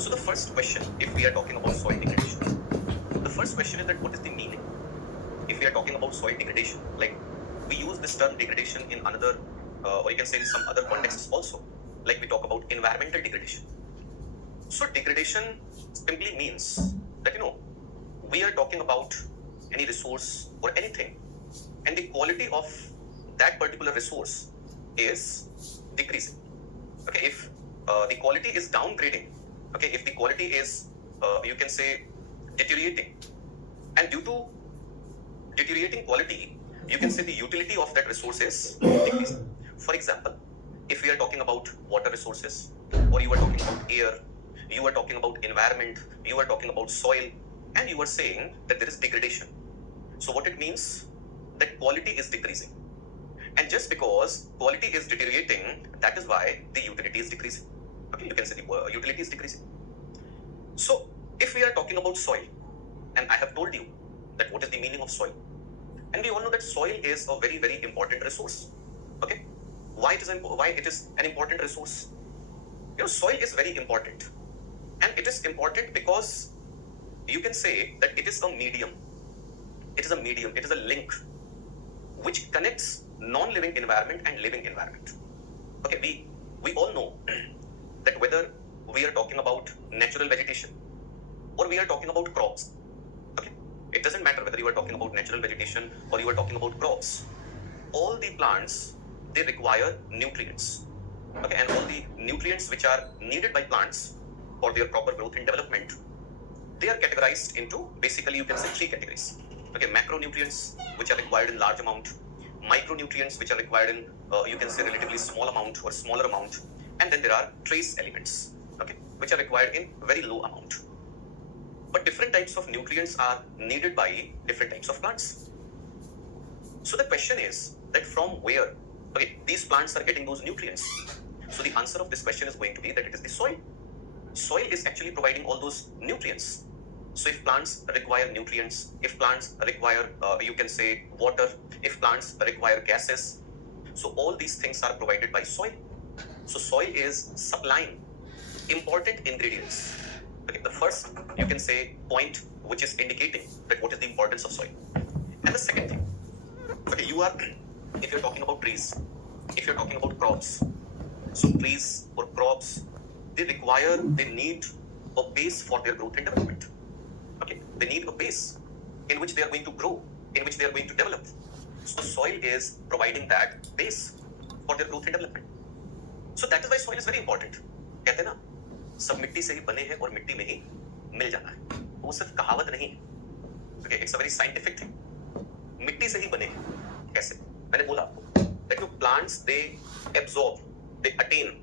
So the first question, if we are talking about soil degradation, the first question is that what is the meaning? If we are talking about soil degradation, like we use this term degradation in another, or you can say in some other contexts also, like we talk about environmental degradation. So degradation simply means that we are talking about any resource or anything, and the quality of that particular resource is decreasing. Okay, if the quality is downgrading, okay, if the quality is you can say deteriorating, and due to deteriorating quality, you can say the utility of that resource is decreasing. For example, if we are talking about water resources, or you are talking about air, you are talking about environment, you are talking about soil, and you are saying that there is degradation. So what it means, that quality is decreasing. And just because quality is deteriorating, that is why the utility is decreasing. Okay, you can say the utility is decreasing. So if we are talking about soil, and I have told you that what is the meaning of soil, and we all know that soil is a very, very important resource. Okay, why it is an important resource? Soil is very important, and it is important because you can say that it is a medium. It is a medium. It is a link which connects non-living environment and living environment. Okay, we all know that whether we are talking about natural vegetation or we are talking about crops. Okay, it doesn't matter whether you are talking about natural vegetation or you are talking about crops. All the plants, they require nutrients. Okay, and all the nutrients which are needed by plants for their proper growth and development, they are categorized into basically you can say three categories. Okay, macronutrients which are required in large amount, micronutrients which are required in you can say relatively small amount or smaller amount, and then there are trace elements, okay, which are required in very low amount. But different types of nutrients are needed by different types of plants. So the question is that from where, okay, these plants are getting those nutrients. So the answer of this question is going to be that it is the soil. Soil is actually providing all those nutrients. So if plants require nutrients, if plants require, you can say water, if plants require gases, so all these things are provided by soil. So soil is supplying important ingredients. Okay, the first, you can say, point which is indicating that what is the importance of soil. And the second thing, okay, if you're talking about trees, if you're talking about crops, so trees or crops, they need a base for their growth and development. Okay, they need a base in which they are going to grow, in which they are going to develop. So soil is providing that base for their growth and development. So that is why soil is very important. कहते हैं ना, सब मिट्टी से ही बने हैं और मिट्टी में ही मिल जाना है. वो सिर्फ कहावत नहीं है. Okay, it's a very scientific thing. मिट्टी से ही बने हैं. कैसे? मैंने बोला आपको that plants they absorb, they attain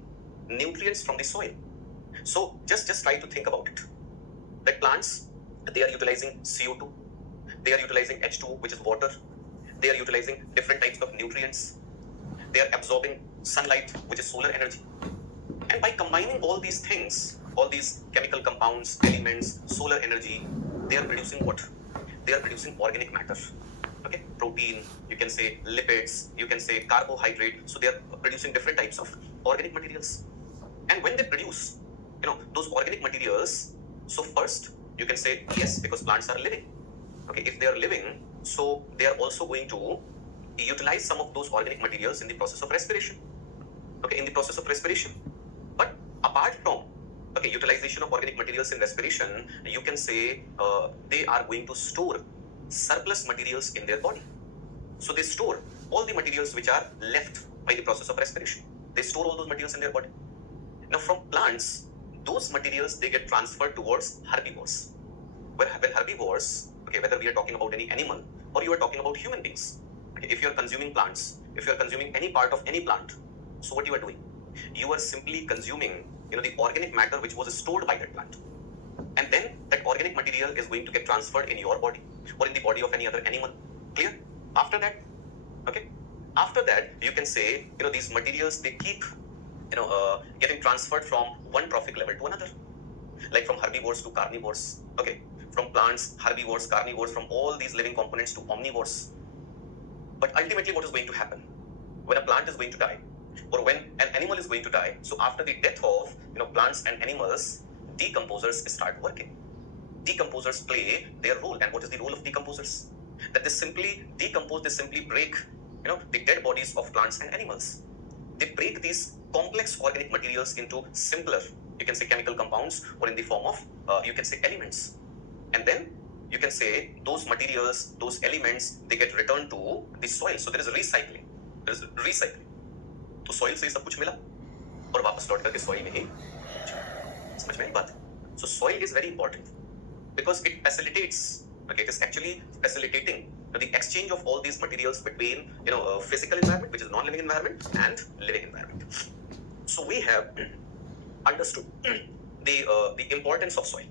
nutrients from the soil. So just try to think about it. That plants, they are utilizing CO2, they are utilizing H2, which is water, they are utilizing different types of nutrients, they are absorbing sunlight, which is solar energy. And by combining all these things, all these chemical compounds, elements, solar energy, they are producing what? They are producing organic matter. Okay, protein, you can say lipids, you can say carbohydrate. So they are producing different types of organic materials. And when they produce, those organic materials, so first you can say yes, because plants are living. Okay, if they are living, so they are also going to utilize some of those organic materials in the process of respiration. Okay, in the process of respiration. But apart from utilization of organic materials in respiration, you can say they are going to store surplus materials in their body. So they store all the materials which are left by the process of respiration. They store all those materials in their body. Now from plants, those materials, they get transferred towards herbivores. When herbivores, okay, whether we are talking about any animal or you are talking about human beings, okay, if you are consuming plants, if you are consuming any part of any plant, so what you are doing? You are simply consuming, the organic matter which was stored by that plant. And then that organic material is going to get transferred in your body or in the body of any other animal. Clear? After that, okay, after that, you can say, these materials, they keep, getting transferred from one trophic level to another, like from herbivores to carnivores, okay, from plants, herbivores, carnivores, from all these living components to omnivores. But ultimately, what is going to happen when a plant is going to die, or when an animal is going to die? So after the death of plants and animals, decomposers start working. Decomposers play their role. And what is the role of decomposers? That they simply decompose, they simply break, the dead bodies of plants and animals. They break these complex organic materials into simpler, you can say, chemical compounds, or in the form of, you can say, elements. And then you can say those materials, those elements, they get returned to the soil. So there is recycling. There is recycling. तो soil से सब कुछ मिला और वापस लौट करके soil में ही समझ में आई बात. So soil is very important because it facilitates. Okay, it is actually facilitating the exchange of all these materials between physical environment, which is non-living environment, and living environment. So we have understood the importance of soil.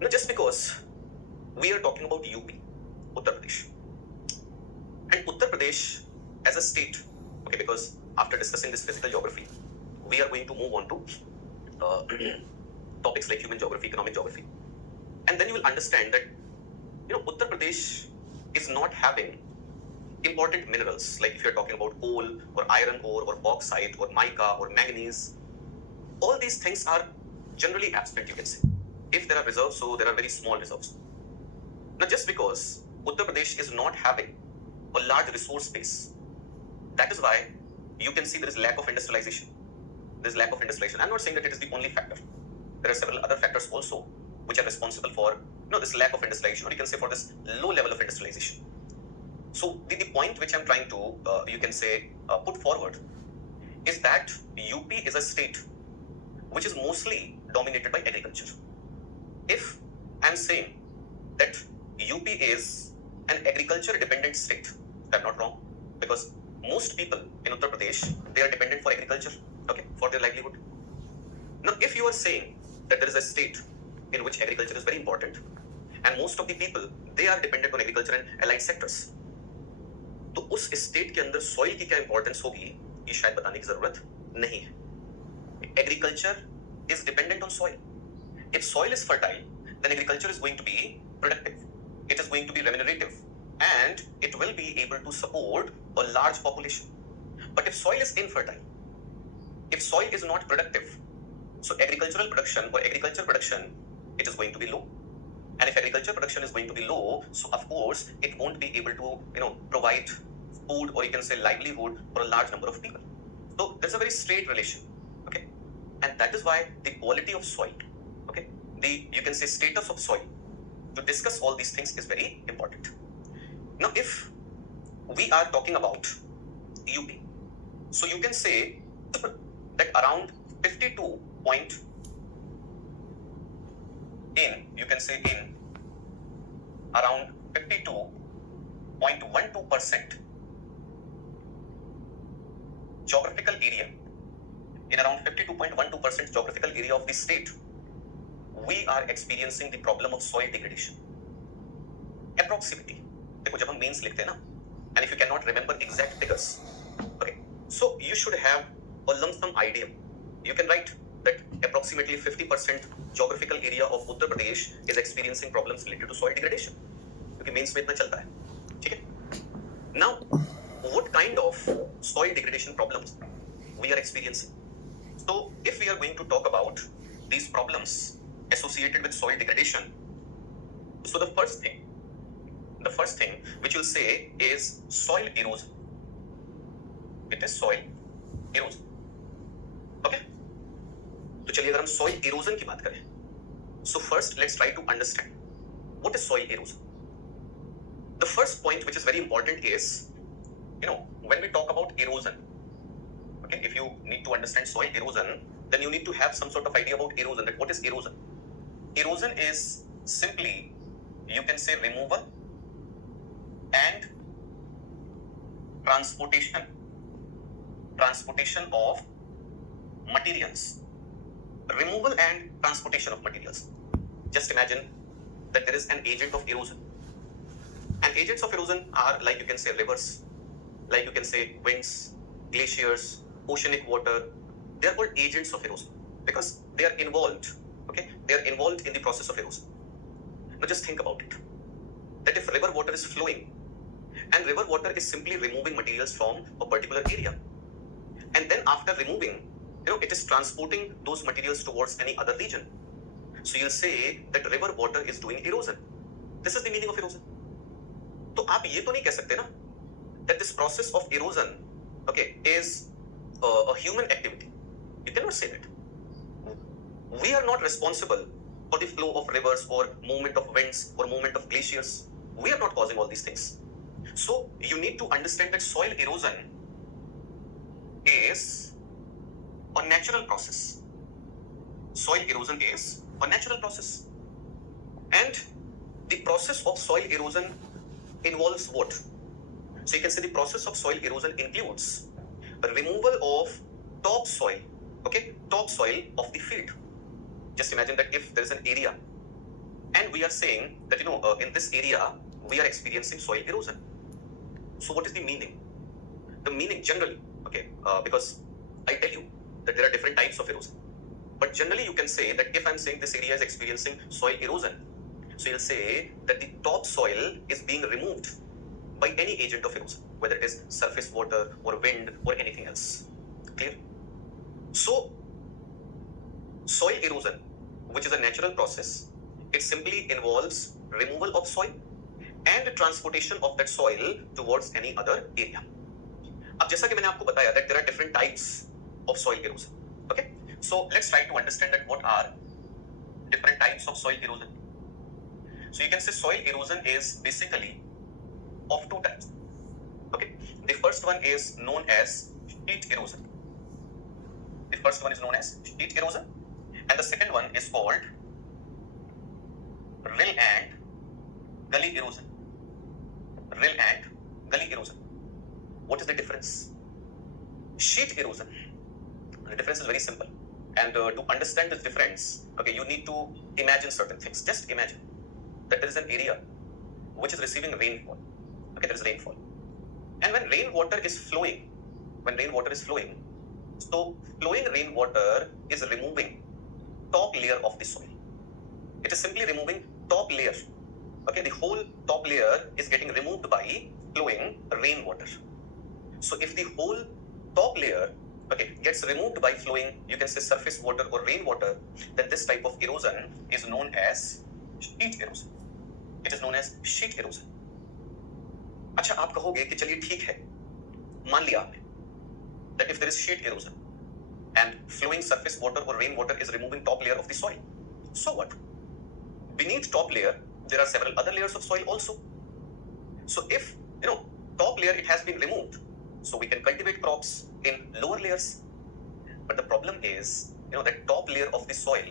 Now, just because we are talking about UP, Uttar Pradesh, and Uttar Pradesh as a state, okay, because after discussing this physical geography, we are going to move on to topics like human geography, economic geography, and then you will understand that Uttar Pradesh is not having important minerals, like if you're talking about coal or iron ore or bauxite or mica or manganese. All these things are generally absent, you can say. If there are reserves, so there are very small reserves. Now, just because Uttar Pradesh is not having a large resource base, that is why you can see there is lack of industrialization. There is lack of industrialization. I'm not saying that it is the only factor. There are several other factors also which are responsible for this lack of industrialization, or you can say for this low level of industrialization. So the point which I'm trying to, you can say, put forward is that UP is a state which is mostly dominated by agriculture. If I'm saying that UP is an agriculture dependent state, I'm not wrong, because most people in Uttar Pradesh, they are dependent for agriculture, okay, for their livelihood. Now, if you are saying that there is a state in which agriculture is very important, and most of the people, they are dependent on agriculture and allied sectors, तो उस state के अंदर soil की क्या importance होगी, ये शायद बताने की जरूरत नहीं है. Agriculture is dependent on soil. If soil is fertile, then agriculture is going to be productive. It is going to be remunerative, and it will be able to support a large population. But if soil is infertile, if soil is not productive, so agricultural production or agriculture production, it is going to be low. And if agriculture production is going to be low, so of course it won't be able to provide food, or you can say livelihood, for a large number of people. So there's a very straight relation, okay? And that is why the quality of soil, okay, you can say status of soil, to discuss all these things is very important. Now, if we are talking about UP, so you can say that around 52 point in around 52.12% geographical area, in around 52.12% geographical area of the state, we are experiencing the problem of soil degradation. Approximately, देखो जब हम means लिखते हैं ना, and if you cannot remember exact figures, okay, so you should have a lump sum idea. You can write that approximately 50% geographical area of Uttar Pradesh is experiencing problems related to soil degradation, क्योंकि means में इतना चलता है, ठीक है? Now, what kind of soil degradation problems we are experiencing? So, if we are going to talk about these problems associated with soil degradation, so the first thing which you'll say is soil erosion. It is soil erosion. Okay? तो चलिए अगर हम soil erosion की बात करें, so first let's try to understand what is soil erosion. The first point which is very important is, when we talk about erosion, okay, if you need to understand soil erosion, then you need to have some sort of idea about erosion, that what is erosion. Erosion is simply, you can say, removal and transportation of materials. Removal and transportation of materials. Just imagine that there is an agent of erosion. And agents of erosion are, like you can say, rivers, like you can say winds, glaciers, oceanic water. They are called agents of erosion because they are involved, okay? They are involved in the process of erosion. Now just think about it, that if river water is flowing, and river water is simply removing materials from a particular area, and then after removing, it is transporting those materials towards any other region. So you'll say that river water is doing erosion. This is the meaning of erosion. तो आप ये तो नहीं कह सकते ना that this process of erosion, okay, is a human activity. You cannot say that. We are not responsible for the flow of rivers or movement of winds or movement of glaciers. We are not causing all these things. So you need to understand that soil erosion is a natural process. Soil erosion is a natural process. And the process of soil erosion involves what? So you can say the process of soil erosion includes removal of topsoil, okay, topsoil of the field. Just imagine that if there is an area and we are saying that, in this area, we are experiencing soil erosion. So what is the meaning? The meaning generally, okay, because I tell you that there are different types of erosion. But generally you can say that if I'm saying this area is experiencing soil erosion, so you'll say that the topsoil is being removed by any agent of erosion, whether it is surface water or wind or anything else. Clear? So, soil erosion, which is a natural process, it simply involves removal of soil and transportation of that soil towards any other area. अब जैसा कि मैंने आपको बताया that there are different types of soil erosion. Okay? So, let's try to understand that what are different types of soil erosion. So, you can say soil erosion is basically of two types. Okay, the first one is known as sheet erosion. The first one is known as sheet erosion, and the second one is called rill and gully erosion. Rill and gully erosion. What is the difference? Sheet erosion. The difference is very simple, and to understand this difference, okay, you need to imagine certain things. Just imagine that there is an area which is receiving rainfall. Okay, there is rainfall. And when rainwater is flowing, so flowing rainwater is removing top layer of the soil. It is simply removing top layer. Okay, the whole top layer is getting removed by flowing rainwater. So if the whole top layer, okay, gets removed by flowing, you can say surface water or rainwater, then this type of erosion is known as sheet erosion. It is known as sheet erosion. अच्छा, आप कहोगे कि चलिए ठीक है, मान लिया आपने that if there is sheet erosion and flowing surface water or rainwater is removing top layer of the soil, so what? Beneath top layer there are several other layers of soil also. So if top layer it has been removed, so we can cultivate crops in lower layers. But the problem is that top layer of the soil,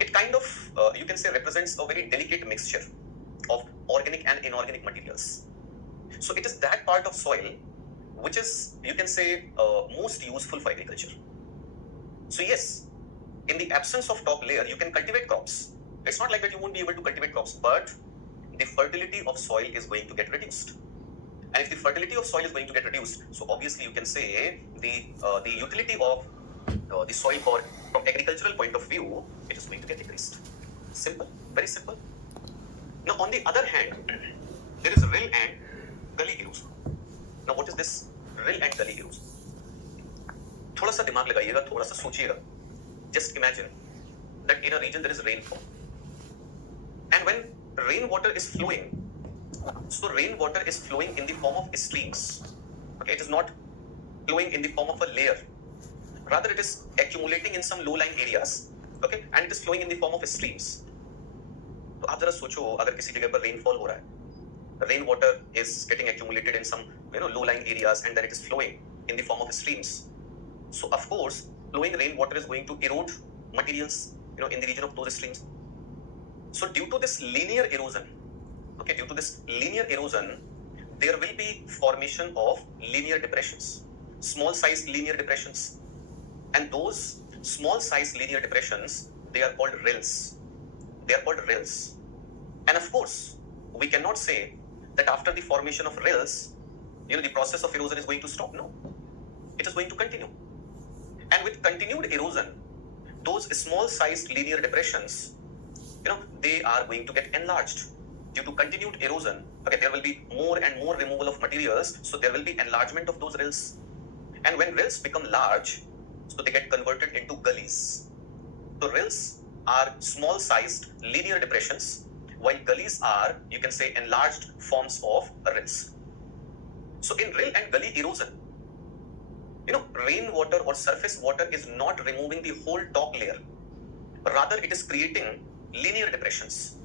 it kind of you can say represents a very delicate mixture of organic and inorganic materials. So it is that part of soil which is, you can say, most useful for agriculture. So yes, in the absence of top layer, you can cultivate crops. It's not like that you won't be able to cultivate crops, but the fertility of soil is going to get reduced. And if the fertility of soil is going to get reduced, so obviously you can say the utility of the soil from agricultural point of view, it is going to get decreased. Simple, very simple. Now, on the other hand, there is rill and gully erosion. Now, what is this rill and gully erosion? थोड़ा सा दिमाग लगाइएगा, थोड़ा सा सोचिएगा. Just imagine that in a region there is rainfall, and when rainwater is flowing, so rainwater is flowing in the form of streams. Okay, it is not flowing in the form of a layer. Rather, it is accumulating in some low-lying areas. Okay, and it is flowing in the form of streams. तो आप जरा सोचो, अगर किसी जगह पर rainfall हो रहा है, rain water is getting accumulated in some low lying areas and then it is flowing in the form of streams. So of course flowing rainwater is going to erode materials in the region of those streams. So due to this linear erosion, there will be formation of linear depressions, small size linear depressions, and those small size linear depressions, they are called rills. And of course, we cannot say that after the formation of rills, the process of erosion is going to stop. No, it is going to continue. And with continued erosion, those small sized linear depressions, they are going to get enlarged. Due to continued erosion, okay, there will be more and more removal of materials, so there will be enlargement of those rills. And when rills become large, so they get converted into gullies. So rills are small sized linear depressions, while gullies are, you can say, enlarged forms of rills. So in rill and gully erosion, rainwater or surface water is not removing the whole top layer. Rather, it is creating linear depressions.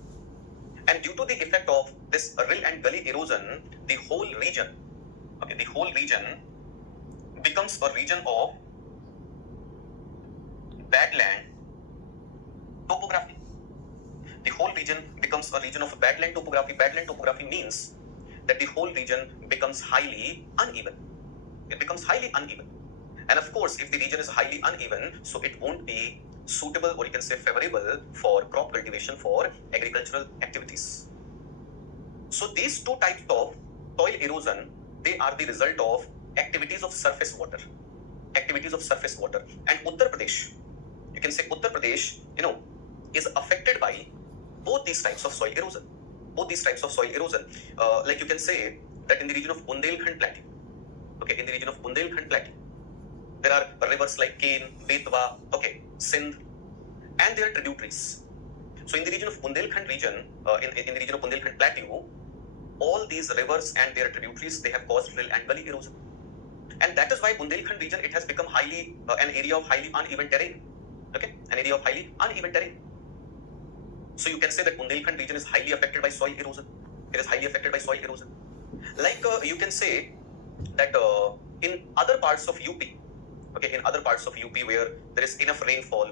And due to the effect of this rill and gully erosion, the whole region becomes a region of badland topography. The whole region becomes a region of badland topography. Badland topography means that the whole region becomes highly uneven. It becomes highly uneven. And of course, if the region is highly uneven, so it won't be suitable, or you can say favorable, for crop cultivation, for agricultural activities. So these two types of soil erosion, they are the result of activities of surface water. Activities of surface water. And Uttar Pradesh, you can say Uttar Pradesh, is affected by both these types of soil erosion. Both these types of soil erosion. Like you can say that in the region of Bundelkhand Plateau, in the region of Bundelkhand Plateau, there are rivers like Ken, Betwa, Sindh, and their tributaries. So in the region of Bundelkhand region, in the region of Bundelkhand Plateau, all these rivers and their tributaries, they have caused rill and gully erosion. And that is why Bundelkhand region, it has become highly, an area of highly uneven terrain. An area of highly uneven terrain. So you can say that Bundelkhand region is highly affected by soil erosion. It is highly affected by soil erosion. Like you can say that in other parts of UP, in other parts of UP where there is enough rainfall,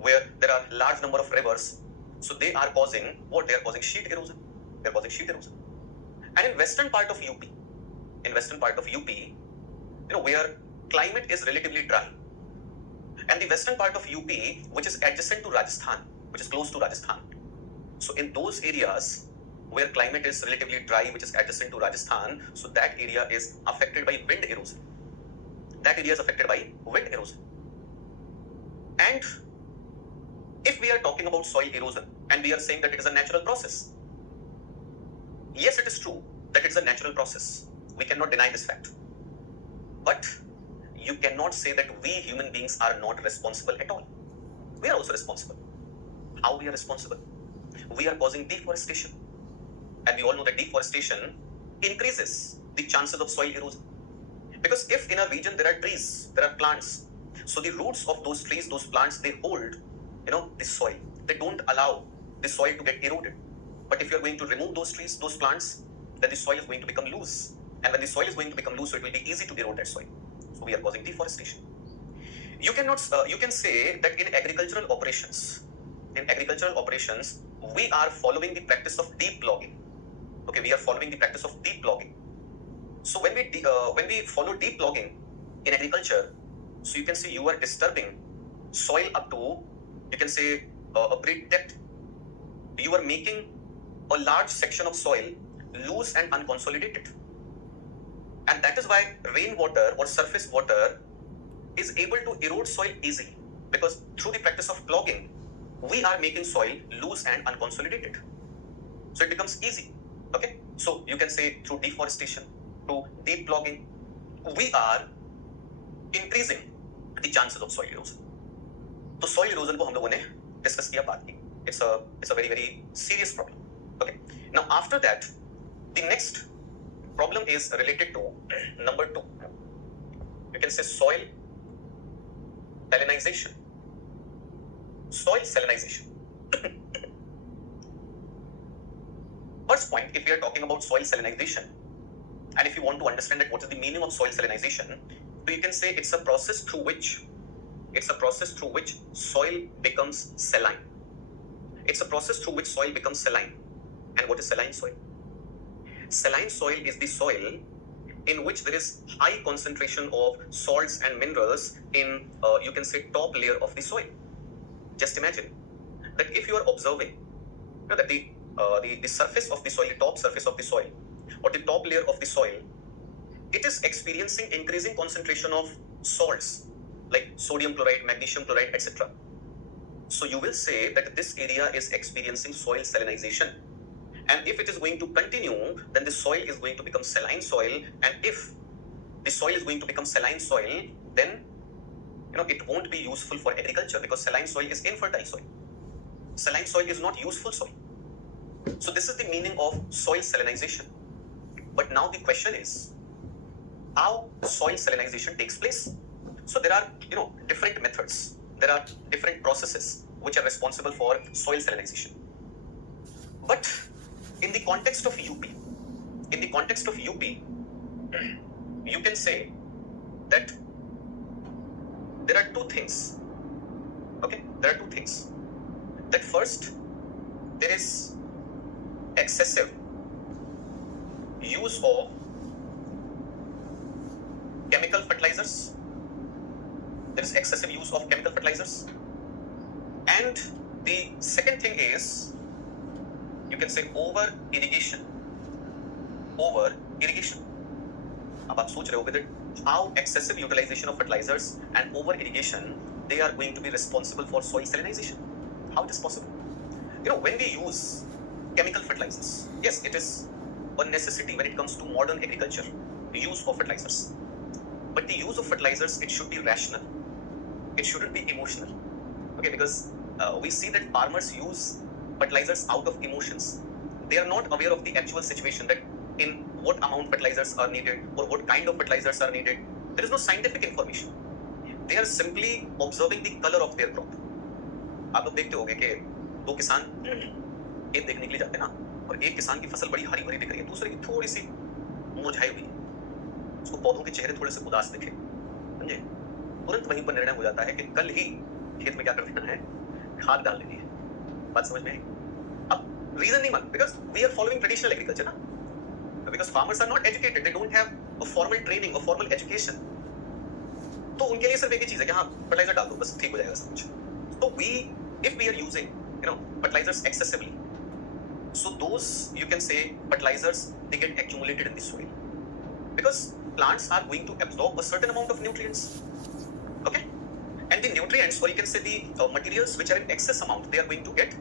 where there are large number of rivers, so they are causing what? They are causing sheet erosion. They are causing sheet erosion. And in western part of UP, where climate is relatively dry, and the western part of UP, which is adjacent to Rajasthan, which is close to Rajasthan. So in those areas where climate is relatively dry, which is adjacent to Rajasthan, so that area is affected by wind erosion. That area is affected by wind erosion. And if we are talking about soil erosion and we are saying that it is a natural process, yes, it is true that it's a natural process. We cannot deny this fact. But you cannot say that we human beings are not responsible at all. We are also responsible. How we are responsible? We are causing deforestation. And we all know that deforestation increases the chances of soil erosion. Because if in a region there are trees, there are plants, so the roots of those trees, those plants, they hold, the soil. They don't allow the soil to get eroded. But if you are going to remove those trees, those plants, then the soil is going to become loose. And when the soil is going to become loose, so it will be easy to erode that soil. So we are causing deforestation. You can say that in agricultural operations, we are following the practice of deep logging. We are following the practice of deep logging. So when we follow deep logging in agriculture, so you can say you are disturbing soil up to, you can say, a great depth. You are making a large section of soil loose and unconsolidated. And that is why rainwater or surface water is able to erode soil easily, because through the practice of clogging, we are making soil loose and unconsolidated. So it becomes easy. So you can say through deforestation, through deep clogging, we are increasing the chances of soil erosion. तो soil erosion को हम लोगों ने discuss किया, बात की. It's a very, very serious problem. Now after that, the next problem is related to number 2. You can say soil salinization. Soil salinization. First point, if we are talking about soil salinization, and if you want to understand that what is the meaning of soil salinization, so you can say it's a process through which soil becomes saline. It's a process through which soil becomes saline. And what is saline soil? Saline soil is the soil in which there is high concentration of salts and minerals in, you can say, top layer of the soil. Just imagine that if you are observing that the surface of the soil, the top surface of the soil, or the top layer of the soil, it is experiencing increasing concentration of salts like sodium chloride, magnesium chloride, etc. So you will say that this area is experiencing soil salinization. And if it is going to continue, then the soil is going to become saline soil. And if the soil is going to become saline soil, then it won't be useful for agriculture, because saline soil is infertile soil. saline soil is not useful soil. So this is the meaning of soil salinization. But now the question is, how soil salinization takes place? So there are, different methods. There are different processes which are responsible for soil salinization. But in the context of UP, you can say that there are two things. Okay, there are two things. That first, there is excessive use of chemical fertilizers. There is excessive use of chemical fertilizers. And the second thing is, you can say over irrigation. अब आप सोच रहे हो that how excessive utilization of fertilizers and over irrigation, they are going to be responsible for soil salinization. How it is possible? When we use chemical fertilizers, yes, it is a necessity when it comes to modern agriculture, the use of fertilizers. But the use of fertilizers, it should be rational. It shouldn't be emotional. Okay, because we see that farmers use fertilizers out of emotions. They are not aware of the actual situation, that in what amount fertilizers are needed or what kind of fertilizers are needed. There is no scientific information. They are simply observing the color of their crop. आप लोग देखते होंगे कि दो किसान खेत देखने के लिए जाते हैं ना, और एक किसान की फसल बड़ी हरी भरी दिख रही है, दूसरे की थोड़ी सी मुरझाई हुई, उसको पौधों के चेहरे थोड़े से उदास दिखे, समझे, तुरंत वहीं पर निर्णय हो जाता है कि कल ही खेत में क्या कर देना है, खाद डाल देनी है। बात समझ में आई? अब रीजन नहीं मान, because we are following traditional agriculture ना, because farmers are not educated, they don't have a formal training, a formal education. तो उनके लिए सिर्फ एक ही चीज है कि हाँ फर्टिलाइजर डाल दो, बस ठीक हो जाएगा सब कुछ. तो if we are using fertilizers excessively, so those, you can say, fertilizers, they get accumulated in the soil because plants are going to absorb a certain amount of nutrients. Okay, and the nutrients, or you can say the materials which are in excess amount, they are going to get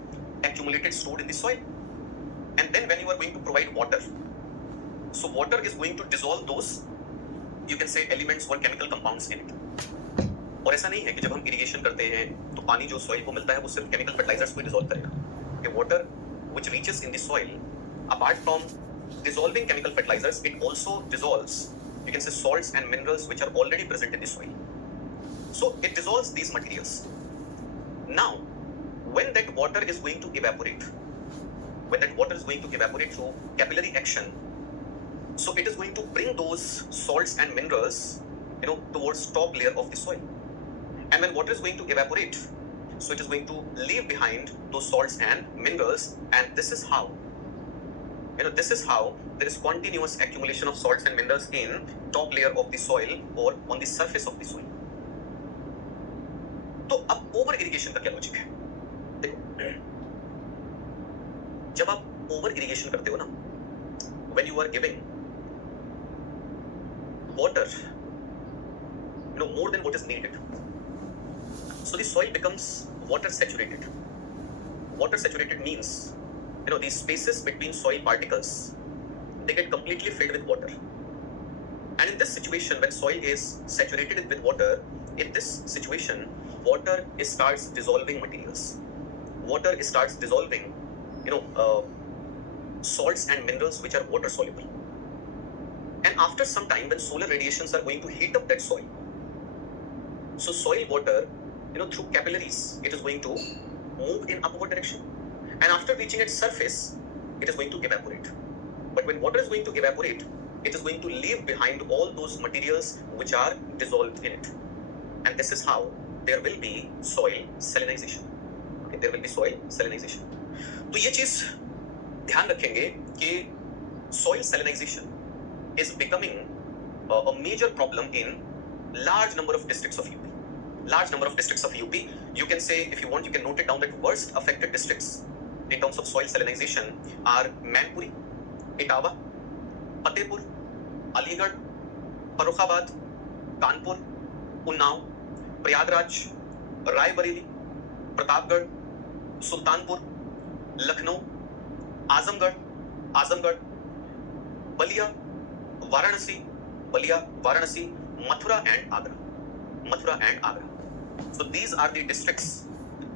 accumulated, stored in the soil. And then when you are going to provide water, so water is going to dissolve those, you can say, elements or chemical compounds in it. और ऐसा नहीं है कि जब हम irrigation करते हैं तो पानी जो सॉइल को मिलता है वो सिर्फ केमिकल फर्टिलाइजर्स को डिसॉल्व करेगा. कि water which reaches in the soil, apart from dissolving chemical fertilizers, it also dissolves, you can say, salts and minerals which are already present in the soil. So it dissolves these materials. Now, when that water is going to evaporate, through capillary action, so it is going to bring those salts and minerals, towards top layer of the soil. And when water is going to evaporate, so it is going to leave behind those salts and minerals, and this is how there is continuous accumulation of salts and minerals in top layer of the soil or on the surface of the soil. तो अब over irrigation का क्या logic है? देखो, जब आप over irrigation करते हो ना, when you are giving water, more than what is needed, so the soil becomes water saturated. Water saturated means, these spaces between soil particles, they get completely filled with water. And in this situation, when soil is saturated with water, in this situation, water starts dissolving materials. Water starts dissolving, salts and minerals which are water soluble. And after some time, when solar radiations are going to heat up that soil, so soil water, through capillaries, it is going to move in upward direction. And after reaching its surface, it is going to evaporate. But when water is going to evaporate, it is going to leave behind all those materials which are dissolved in it. And this is how there will be soil salinization. Okay, there will be soil salinization. तो ये चीज ध्यान रखेंगे कि soil salinization is becoming a major problem in large number of districts of UP. You can say, if you want, you can note it down, that worst affected districts in terms of soil salinization are Manpuri, Etawah, Fatehpur, Aligarh, Farrukhabad, Kanpur, Unnao, Prayagraj, Raebareli, Pratapgarh, Sultanpur, Lucknow, Azamgarh, Balia, Varanasi, Mathura and Agra. So these are the districts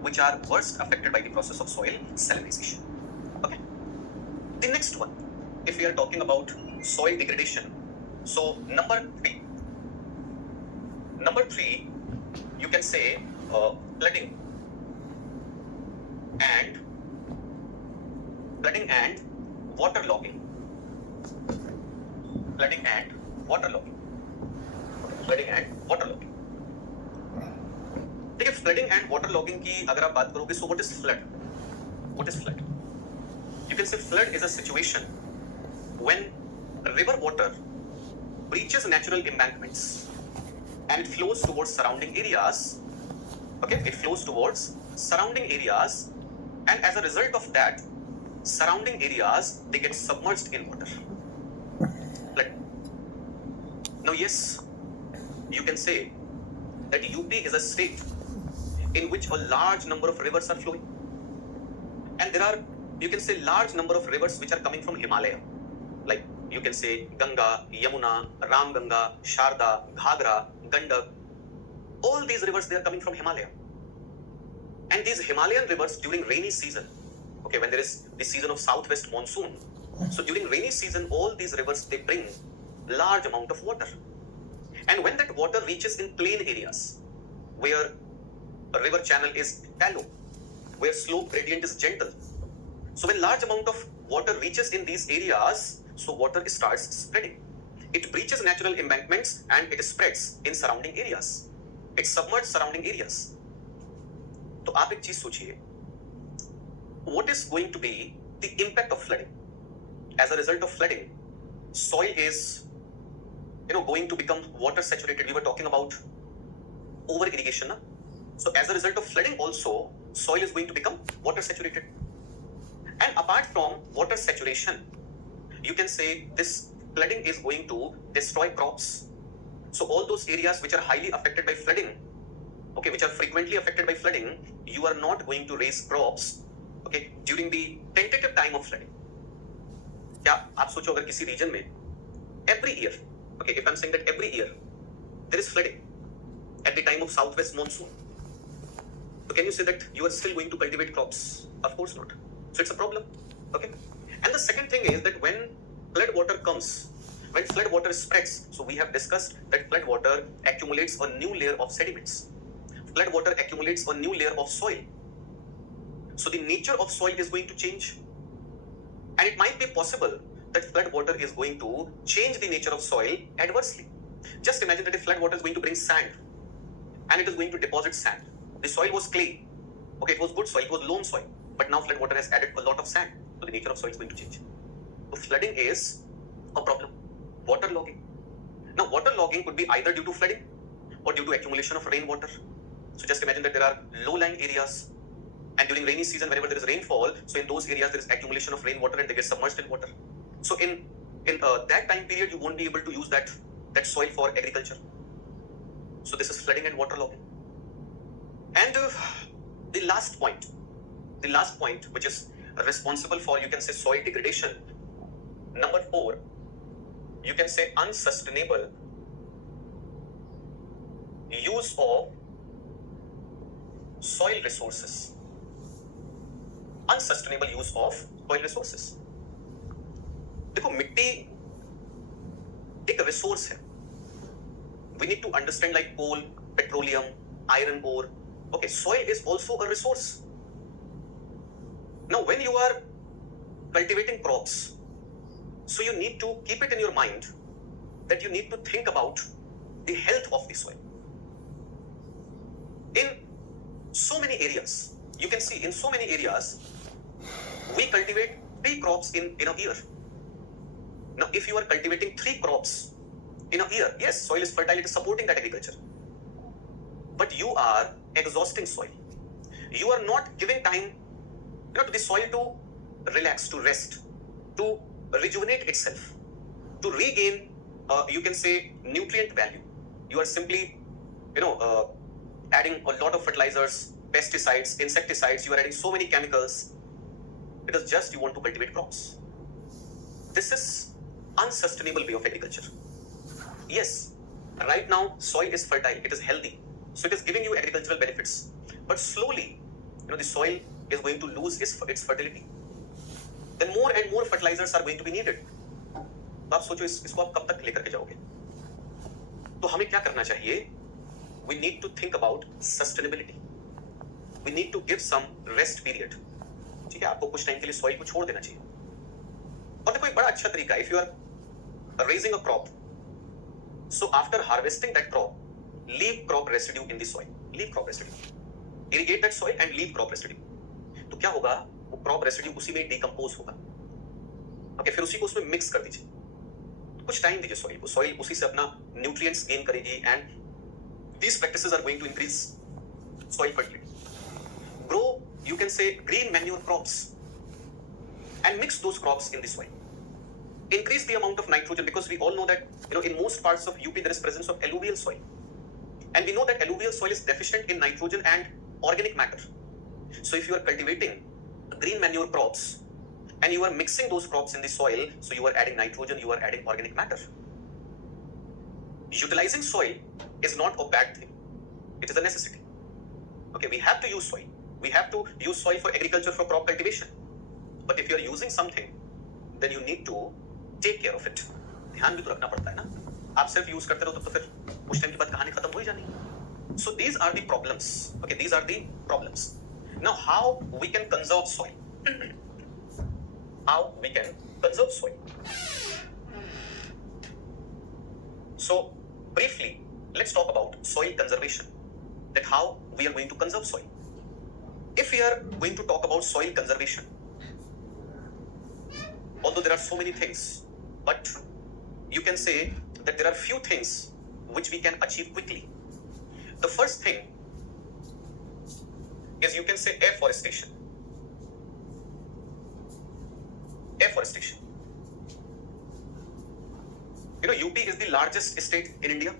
which are worst affected by the process of soil salinization. Okay. The next one, if we are talking about soil degradation, so number three, you can say flooding and waterlogging. Flooding and waterlogging. देखिए flooding and water logging की अगर आप बात करोगे, so what is flood? You can say flood is a situation when river water breaches natural embankments and it flows towards surrounding areas. Okay, it flows towards surrounding areas, and as a result of that, surrounding areas they get submerged in water. Flood. Now, yes, you can say that UP is a state in which a large number of rivers are flowing, and there are, you can say, large number of rivers which are coming from Himalaya, like you can say Ganga, Yamuna, Ramganga, Sharda, Ghagra, Gandak. All these rivers, they are coming from Himalaya, and these Himalayan rivers during rainy season, okay, when there is the season of southwest monsoon, so during rainy season all these rivers, they bring large amount of water, and when that water reaches in plain areas where a river channel is shallow, where slope gradient is gentle, so when large amount of water reaches in these areas, so water starts spreading. It breaches natural embankments and it spreads in surrounding areas. It submerges surrounding areas. तो आप एक चीज सोचिए, what is going to be the impact of flooding? As a result of flooding, soil is, going to become water saturated. We were talking about over irrigation, na? So as a result of flooding also, soil is going to become water saturated. And apart from water saturation, you can say this flooding is going to destroy crops. So all those areas which are highly affected by flooding, okay, which are frequently affected by flooding, you are not going to raise crops, okay, during the tentative time of flooding. क्या आप सोचो अगर किसी reason में every year, okay, if I'm saying that every year there is flooding at the time of southwest monsoon, so can you say that you are still going to cultivate crops? Of course not. So it's a problem. Okay. And the second thing is that when flood water comes, when flood water spreads, so we have discussed that flood water accumulates a new layer of sediments. Flood water accumulates a new layer of soil. So the nature of soil is going to change. And it might be possible that flood water is going to change the nature of soil adversely. Just imagine that if flood water is going to bring sand and it is going to deposit sand. The soil was clay. Okay, it was good soil, it was loam soil. But now flood water has added a lot of sand. So the nature of soil is going to change. So flooding is a problem. Water logging. Now water logging could be either due to flooding or due to accumulation of rainwater. So just imagine that there are low-lying areas, and during rainy season, whenever there is rainfall, so in those areas there is accumulation of rainwater and they get submerged in water. So in that time period, you won't be able to use that soil for agriculture. So this is flooding and water logging. And the last point, which is responsible for, you can say, soil degradation. Number 4, you can say unsustainable use of soil resources. Unsustainable use of soil resources. देखो मिट्टी एक resource है. We need to understand like coal, petroleum, iron ore. Okay, soil is also a resource. Now, when you are cultivating crops, so you need to keep it in your mind that you need to think about the health of the soil. In so many areas, you can see in so many areas, we cultivate 3 crops in a year. Now, if you are cultivating 3 crops in a year, yes, soil is fertile, it is supporting that agriculture. But you are exhausting soil. You are not giving time, to the soil to relax, to rest, to rejuvenate itself, to regain, you can say, nutrient value. You are simply, adding a lot of fertilizers, pesticides, insecticides. You are adding so many chemicals because just you want to cultivate crops. This is unsustainable way of agriculture. Yes, right now soil is fertile, it is healthy, so it is giving you agricultural benefits. But slowly, the soil is going to lose its fertility. Then more and more fertilizers are going to be needed. तो आप सोचो इसको आप कब तक लेकर के जाओगे? तो हमें क्या करना चाहिए? We need to think about sustainability. We need to give some rest period. ठीक है, आपको कुछ टाइम के लिए सॉइल को छोड़ देना चाहिए. और देखो एक बड़ा अच्छा तरीका है, if you are raising a crop, so after harvesting that crop, leave crop residue in the soil. Leave crop residue. Irrigate that soil and leave crop residue. तो क्या होगा? वो crop residue उसी में डिकम्पोज होगा. ओके, फिर उसी को उसमें मिक्स कर दीजिए. कुछ टाइम दीजिए सॉइल को. सॉइल उसी से अपना न्यूट्रिएंट्स गेन करेगी and these practices are going to increase soil fertility. Grow, you can say, green manure crops and mix those crops in the soil. Increase the amount of nitrogen, because we all know that in most parts of UP there is presence of alluvial soil, and we know that alluvial soil is deficient in nitrogen and organic matter. So if you are cultivating green manure crops and you are mixing those crops in the soil, so you are adding nitrogen, you are adding organic matter. Utilizing soil is not a bad thing. It is a necessity. Okay, we have to use soil. We have to use soil for agriculture, for crop cultivation. But if you are using something, then you need to take care of it. ध्यान भी तो रखना पड़ता है ना. आप सिर्फ use करते रहो तो फिर कुछ टाइम के बाद कहानी खत्म हो ही जानी है. So these are the problems. Okay, these are the problems. Now, how we can conserve soil? How we can conserve soil? So briefly, let's talk about soil conservation. That how we are going to conserve soil. If we are going to talk about soil conservation, although there are so many things, but you can say that there are few things which we can achieve quickly. The first thing is, you can say, afforestation. Afforestation. UP is the largest state in India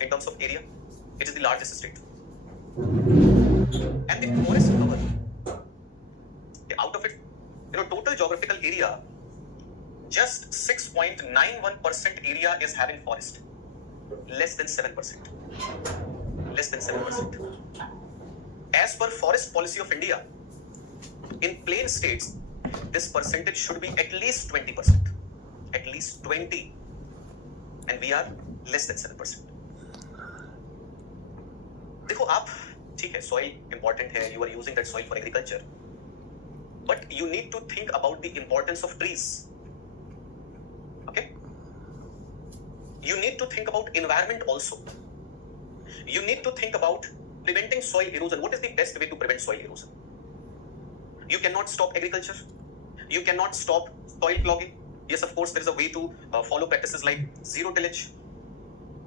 in terms of area. It is the largest state. And the forest cover, out of it, total geographical area, just 6.91% area is having forest. Less than 7%. Less than 7%. As per forest policy of India, in plain states, this percentage should be at least 20%. At least 20. And we are less than 7%. देखो आप, ठीक है, soil important है, you are using that soil for agriculture, but you need to think about the importance of trees. Okay? You need to think about environment also. You need to think about preventing soil erosion. What is the best way to prevent soil erosion? You cannot stop agriculture. You cannot stop soil clogging. Yes, of course, there is a way to follow practices like zero tillage.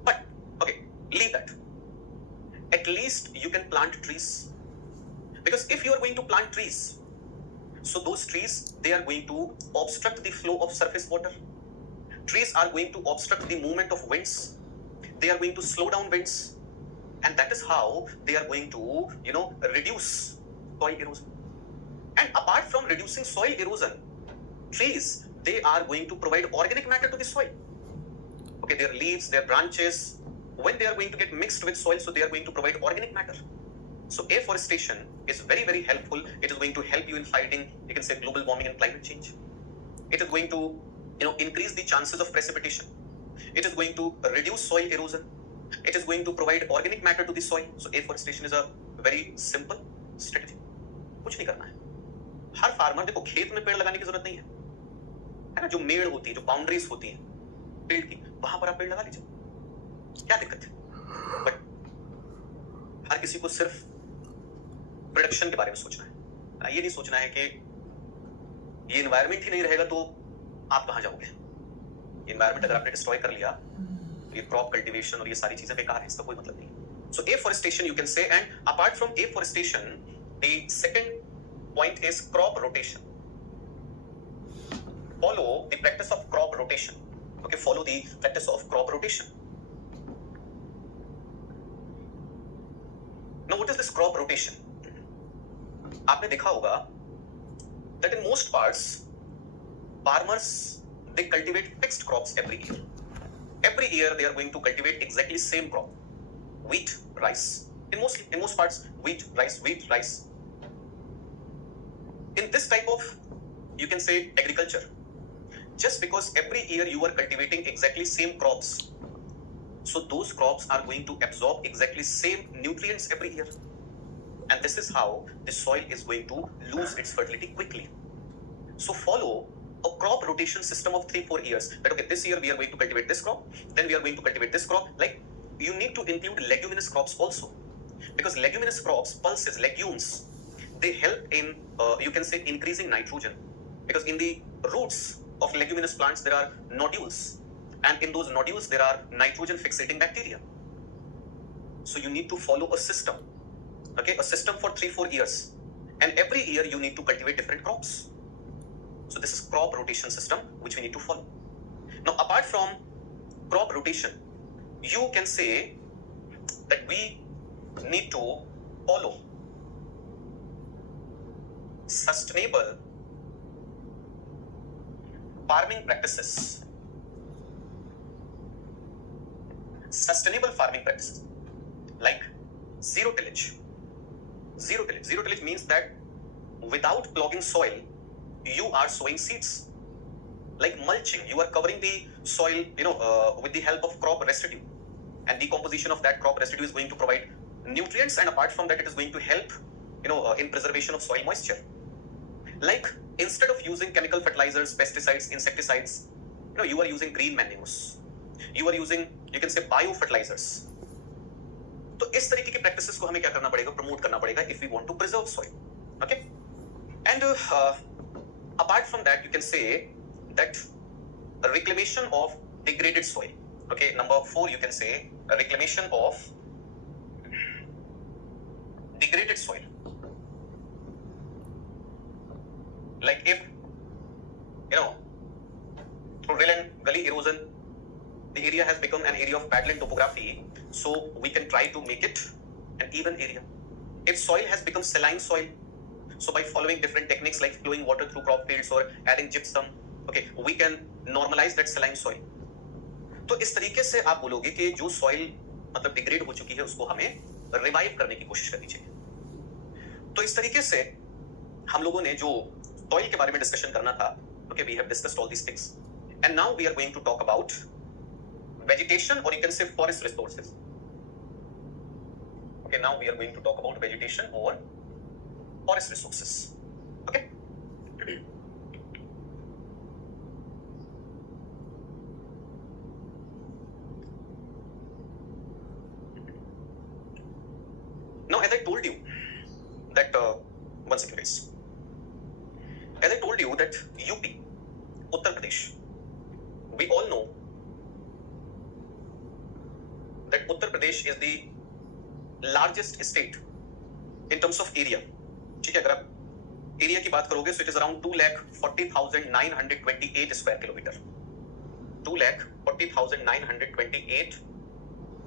But, okay, leave that. At least you can plant trees. Because if you are going to plant trees, so those trees, they are going to obstruct the flow of surface water. Trees are going to obstruct the movement of winds. They are going to slow down winds. And that is how they are going to, reduce soil erosion. And apart from reducing soil erosion, trees, they are going to provide organic matter to the soil. Okay, their leaves, their branches, when they are going to get mixed with soil, so they are going to provide organic matter. So afforestation is very, very helpful. It is going to help you in fighting, you can say, global warming and climate change. It is going to, increase the chances of precipitation. It is going to reduce soil erosion. It is going to provide organic matter to the soil. So afforestation is a very simple strategy. कुछ नहीं करना है. हर farmer, देखो, खेत में पेड़ लगाने की जरूरत नहीं है ना. जो मेड़ होती है, जो बाउंड्रीज होती है पेड़ की, वहां पर आप पेड़ लगा लीजिए. क्या दिक्कत है? बट हर किसी को सिर्फ प्रोडक्शन के बारे में सोचना है. ये नहीं सोचना है कि ये एनवायरनमेंट ही नहीं रहेगा तो आप कहां जाओगे. एनवायरनमेंट अगर आपने डिस्ट्रॉय कर लिया, ये क्रॉप कल्टीवेशन और ये सारी चीजें बेकार है, इसका कोई मतलब नहीं. So afforestation you can say. And apart from afforestation, the second point is crop rotation. Follow the practice of crop rotation. Okay, follow the practice of crop rotation. Now, what is this crop rotation? आपने देखा होगा that in most parts, farmers, they cultivate fixed crops every year. Every year they are going to cultivate exactly same crop: wheat, rice. In most parts, wheat, rice, wheat, rice. In this type of, you can say, agriculture, just because every year you are cultivating exactly same crops, so those crops are going to absorb exactly same nutrients every year, and this is how the soil is going to lose its fertility quickly. So follow a crop rotation system of 3-4 years, that okay, this year we are going to cultivate this crop, then we are going to cultivate this crop. Like, you need to include leguminous crops also, because leguminous crops, pulses, legumes, they help in you can say increasing nitrogen, because in the roots of leguminous plants there are nodules, and in those nodules there are nitrogen fixating bacteria. So you need to follow a system, okay, a system for 3-4 years, and every year you need to cultivate different crops. So this is crop rotation system which we need to follow. Now, apart from crop rotation, you can say that we need to follow sustainable farming practices. Sustainable farming practices like zero tillage. Zero tillage. Zero tillage means that without clogging soil, you are sowing seeds. Like mulching, you are covering the soil, with the help of crop residue, and decomposition of that crop residue is going to provide nutrients, and apart from that, it is going to help, in preservation of soil moisture. Like, instead of using chemical fertilizers, pesticides, insecticides, you are using green manures. You are using, you can say, bio fertilizers. तो इस तरीके की practices को हमें क्या करना पड़ेगा, promote करना पड़ेगा, if we want to preserve soil. Okay, and apart from that, you can say that reclamation of degraded soil. Okay, number 4, you can say reclamation of degraded soil. Like, if through rill and gully erosion, the area has become an area of badland topography, so we can try to make it an even area. If soil has become saline soil, so by following different techniques like flowing water through crop fields or adding gypsum, okay, we can normalize that saline soil. तो इस तरीके से आप बोलोगे कि जो soil मतलब degrade हो चुकी है उसको हमें रिवाइव करने की कोशिश करनी चाहिए. तो इस तरीके से हम लोगों ने जो सॉइल के बारे में डिस्कशन करना था, okay, we have discussed all these things, and now we are going to talk about vegetation, or you can say forest resources. Okay, now we are going to talk about vegetation or forest resources. Okay. Now, as I told you that one second, guys. As I told you that UP, Uttar Pradesh, we all know that Uttar Pradesh is the largest state in terms of area. ठीक है, अगर आप area की बात करोगे, so it is around 2,40,928 square kilometer. 2,40,928